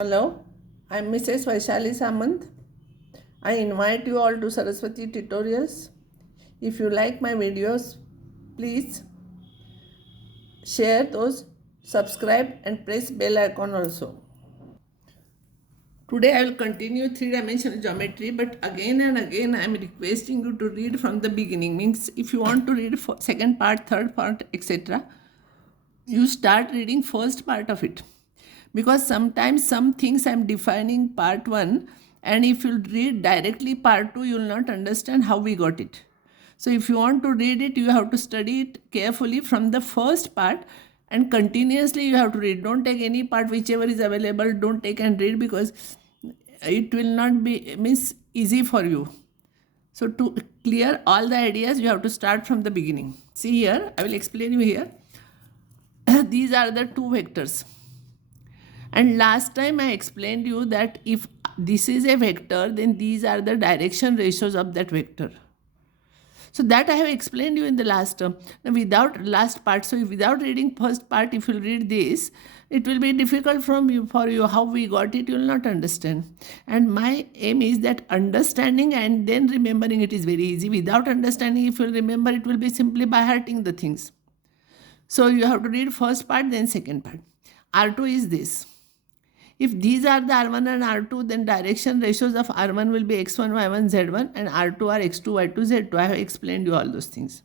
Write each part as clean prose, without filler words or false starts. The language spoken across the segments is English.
Hello, I'm Mrs. Vaishali Samant. I invite you all to Saraswati tutorials. If you like my videos, please share those, subscribe and press bell icon also. Today I will continue three-dimensional geometry, but again and again I am requesting you to read from the beginning. Means if you want to read second part, third part, etc., you start reading first part of it, because sometimes some things I'm defining part 1, and if you read directly part 2 you will not understand how we got it. So if you want to read it, you have to study it carefully from the first part, and continuously you have to read. Don't take any part, whichever is available, don't take and read, because it will not be means easy for you. So to clear all the ideas, you have to start from the beginning. See here, I will explain you here. These are the two vectors, and last time I explained you that if this is a vector, then these are the direction ratios of that vector. So that I have explained you in the last term. Now without last part, so without reading first part, if you read this, it will be difficult for you how we got it, you will not understand. And my aim is that understanding and then remembering it is very easy. Without understanding, if you remember, it will be simply by hearting the things. So you have to read first part, then second part. R2 is this. If these are the R1 and R2, then direction ratios of R1 will be x1, y1, z1, and R2 are x2, y2, z2. I have explained you all those things.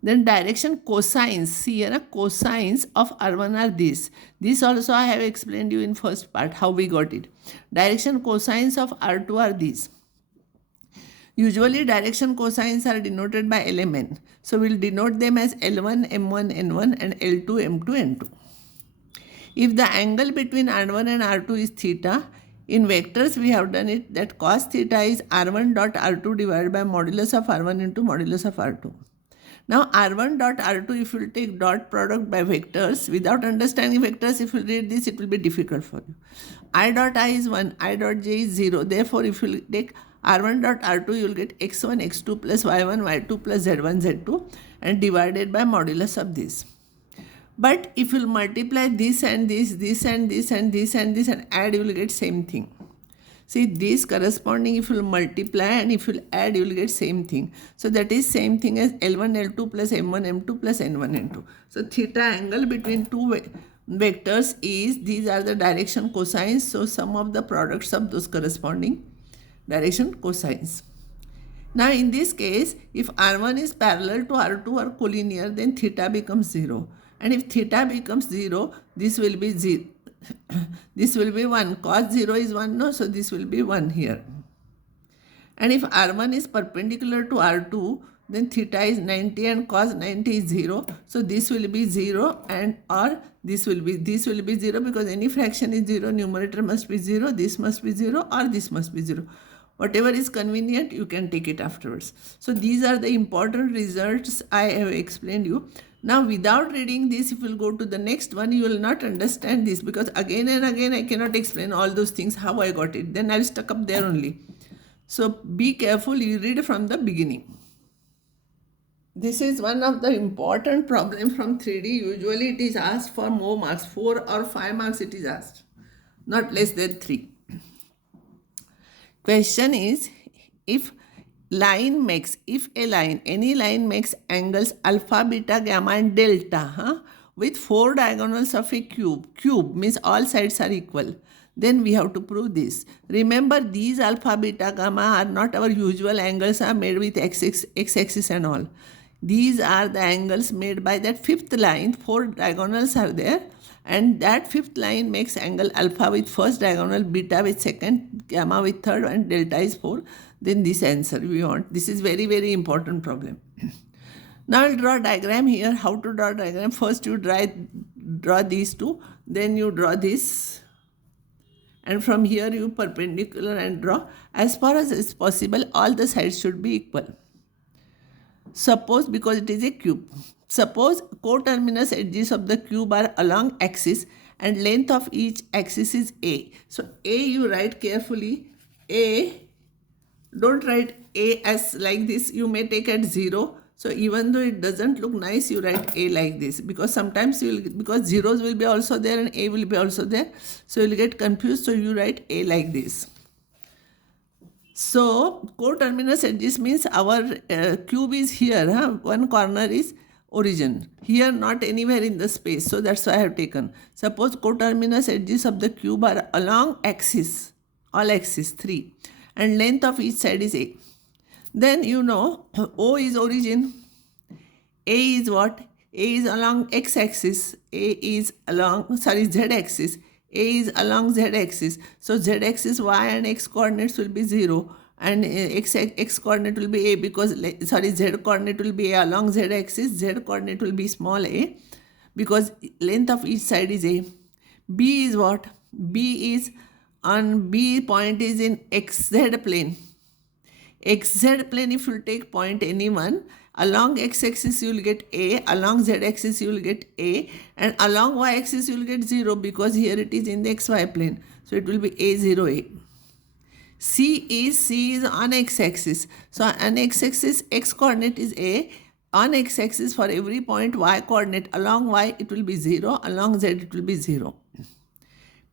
Then direction cosines, see here, cosines of R1 are this. This also I have explained you in first part, how we got it. Direction cosines of R2 are these. Usually direction cosines are denoted by LMN. So we'll denote them as L1, M1, N1 and L2, M2, N2. If the angle between R1 and R2 is theta, in vectors we have done it that cos theta is R1 dot R2 divided by modulus of R1 into modulus of R2. Now R1 dot R2, if you will take dot product by vectors, without understanding vectors, if you read this, it will be difficult for you. I dot I is 1, I dot j is 0. Therefore, if you take R1 dot R2, you will get x1, x2 plus y1, y2 plus z1, z2 and divided by modulus of this. But if you multiply this and this, this and this and this and this and add, you will get same thing. See, this corresponding, if you multiply and if you add, you will get same thing. So that is same thing as L1, L2 plus M1, M2 plus N1, N2. So theta angle between two vectors is, these are the direction cosines. So sum of the products of those corresponding direction cosines. Now in this case, if R1 is parallel to R2 or collinear, then theta becomes 0. And if theta becomes 0, this will be 0. This will be 1. Cos 0 is 1, no? So this will be 1 here. And if R1 is perpendicular to R2, then theta is 90 and cos 90 is 0. So this will be 0 and or this will be 0, because any fraction is 0, numerator must be 0, this must be 0 or this must be 0. Whatever is convenient, you can take it afterwards. So these are the important results I have explained you. Now without reading this, if you will go to the next one, you will not understand this, because again and again I cannot explain all those things, how I got it. Then I will stuck up there only. So be careful, you read from the beginning. This is one of the important problems from 3D. Usually it is asked for more marks, 4 or 5 marks it is asked, not less than 3. Question is, if any line makes angles alpha, beta, gamma and delta with 4 diagonals of a cube means all sides are equal, then we have to prove this. Remember, these alpha, beta, gamma are not our usual angles, are made with x-axis and all. These are the angles made by that fifth line. 4 diagonals are there, and that fifth line makes angle alpha with first diagonal, beta with second, gamma with third and delta is 4. Then this answer we want. This is very, very important problem. Now I'll draw a diagram here. How to draw a diagram? First you draw these two, then you draw this, and from here you perpendicular and draw. As far as is possible, all the sides should be equal. Suppose, because it is a cube, suppose coterminous edges of the cube are along axis and length of each axis is A. So A you write carefully. A, don't write A as like this, you may take at 0. So even though it doesn't look nice, you write A like this, because sometimes you will, because zeros will be also there and A will be also there. So you'll get confused. So you write A like this. So coterminous edges means our cube is here. One corner is origin. Here not anywhere in the space. So that's why I have taken. Suppose coterminous edges of the cube are along axis. All axis 3. And length of each side is A. Then you know O is origin. A is what? A is along x-axis. A is along, z-axis. A is along z-axis. So z-axis, y and x coordinates will be 0. And x coordinate will be A because, z coordinate will be A along z-axis. Z coordinate will be small a because length of each side is A. B is what? B is on B point is in xz plane. XZ plane, if you take point anyone, along x-axis you will get A, along z-axis you will get A, and along y-axis you will get 0 because here it is in the xy plane. So it will be A0A. C is on x-axis. So on x-axis, x coordinate is A. On x-axis for every point y coordinate, along y it will be 0, along z it will be 0.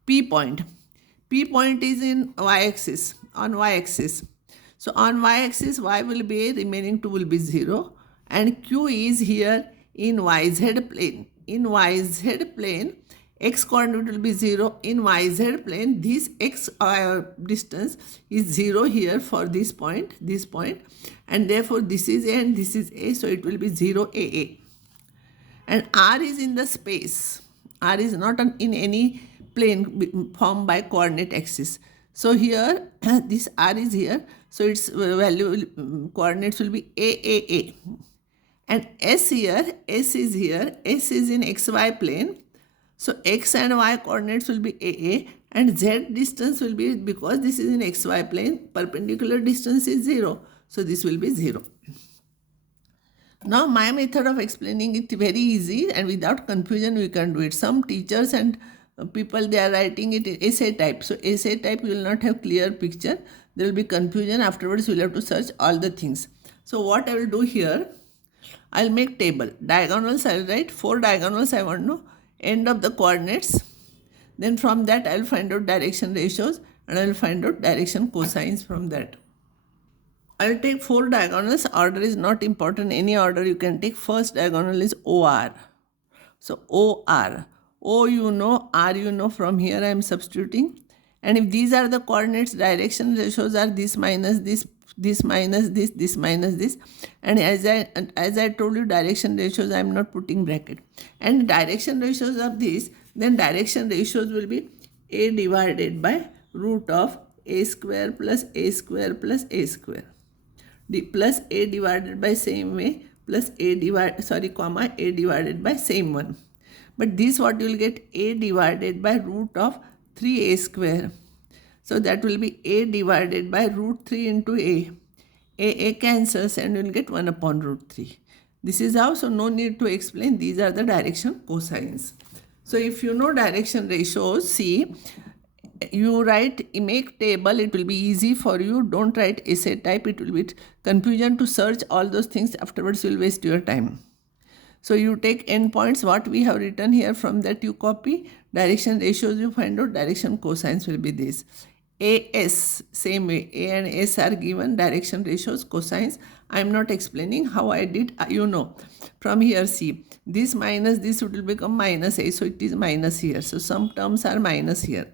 P point. P point is in y-axis, on y-axis. So on y-axis, y will be A, remaining 2 will be 0. And Q is here in YZ plane. In YZ plane, x coordinate will be 0. In YZ plane, this x distance is 0 here for this point. And therefore, this is A and this is A. So it will be 0, AA. And R is in the space. R is not in any plane formed by coordinate axis. So here, this R is here. So its value coordinates will be AAA. And S here, S is here. S is in XY plane. So X and Y coordinates will be AA. And Z distance will be, because this is in XY plane, perpendicular distance is 0. So this will be 0. Now my method of explaining it very easy and without confusion we can do it. Some teachers and people, they are writing it in essay type. So essay type you will not have clear picture. There will be confusion. Afterwards you will have to search all the things. So what I will do here, I will make table. Diagonals I will write 4 diagonals I want to know. End of the coordinates. Then from that I will find out direction ratios and I will find out direction cosines from that. I will take 4 diagonals. Order is not important. Any order you can take. First diagonal is OR. So OR. O you know, R you know, from here I am substituting. And if these are the coordinates, direction ratios are this minus this, this minus this, this minus this. And as I told you, direction ratios I am not putting bracket. And direction ratios of this, then direction ratios will be A divided by root of A square plus A square plus A square. Plus A divided by same way plus A divided by same one. But this what you will get, A divided by root of 3A square. So that will be A divided by root 3 into A. A cancels and you will get 1 upon root 3. This is how, so no need to explain. These are the direction cosines. So if you know direction ratios, see, you make table, it will be easy for you. Don't write essay type, it will be confusion to search all those things. Afterwards you will waste your time. So you take endpoints, what we have written here, from that you copy. Direction ratios you find out, direction cosines will be this. AS, same way, A and S are given, direction ratios, cosines. I am not explaining how I did, you know. From here, see, this minus this will become minus A, so it is minus here. So some terms are minus here.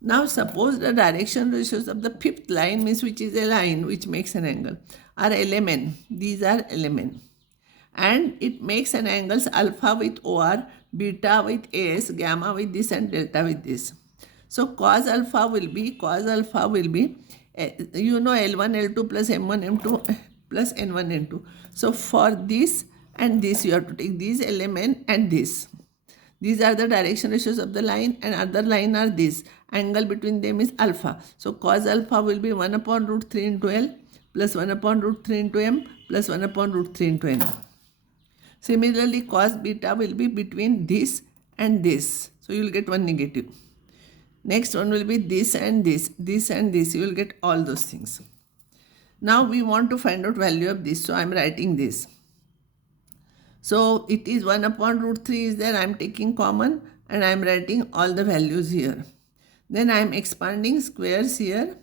Now suppose the direction ratios of the fifth line, means which is a line which makes an angle, are LMN. These are LMN. And it makes an angles alpha with OR, beta with AS, gamma with this and delta with this. So cos alpha will be, you know, L1, L2 plus M1, M2 plus N1, N2. So for this and this you have to take these LMN and this. These are the direction ratios of the line and other line are this. Angle between them is alpha. So cos alpha will be 1 upon root 3 into L plus 1 upon root 3 into M plus 1 upon root 3 into N. Similarly, cos beta will be between this and this. So you will get one negative. Next one will be this and this, this and this. You will get all those things. Now we want to find out value of this. So I am writing this. So it is 1 upon root 3 is there. I am taking common and I am writing all the values here. Then I am expanding squares here.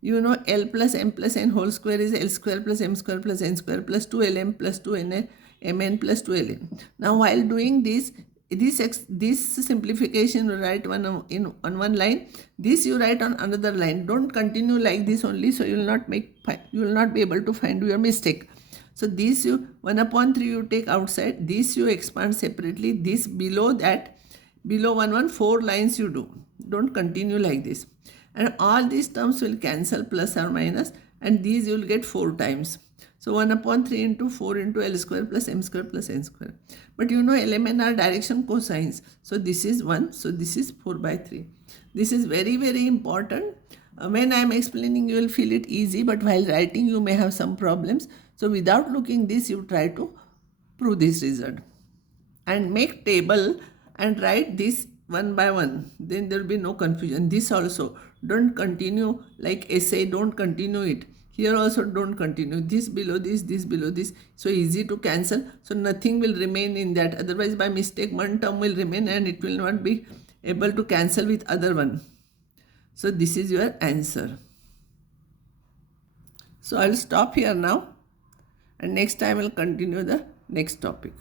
You know L plus M plus N whole square is L square plus M square plus N square plus 2LM plus 2NN Mn plus 2Ln. Now while doing this simplification you write on one line. This you write on another line. Don't continue like this only, so you will not be able to find your mistake. So this you 1 upon 3 you take outside. This you expand separately. This below that, below 1 4 lines you do. Don't continue like this. And all these terms will cancel plus or minus, and these you will get 4 times. So 1 upon 3 into 4 into L square plus M square plus N square. But you know LMN are direction cosines. So this is 1. So this is 4 by 3. This is very, very important. When I am explaining, you will feel it easy, but while writing, you may have some problems. So without looking this, you try to prove this result. And make table and write this one by one. Then there will be no confusion. This also, don't continue like essay, don't continue it. Here also don't continue. This below this below this. So easy to cancel. So nothing will remain in that. Otherwise by mistake one term will remain and it will not be able to cancel with other one. So this is your answer. So I will stop here now and next time I will continue the next topic.